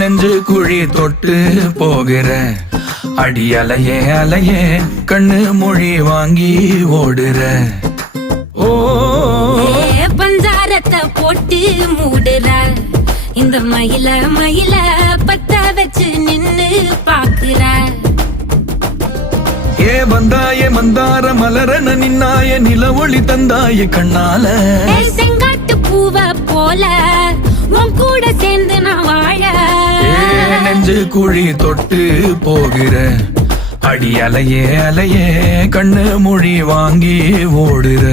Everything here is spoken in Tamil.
நெஞ்சு குழி தொட்டு போகிற அடி அலையே அலையே கண்ணு மொழி வாங்கி ஓடுற. ஓ பஞ்சாரத்தை போட்டு மூடுற இந்த மயில மயில பத்த வச்சு நின்னு பாக்குற. ஏ வந்தாய மந்தார மலரன நின்னாய நில ஒளி தந்தாய கண்ணால. செங்காட்டு பூவ போல உன் கூட சேர்ந்து நான் வாழ. நெஞ்சு குழி தொட்டு போகிற அடி அலையே அலையே கண்ணு மொழி வாங்கி ஓடுற.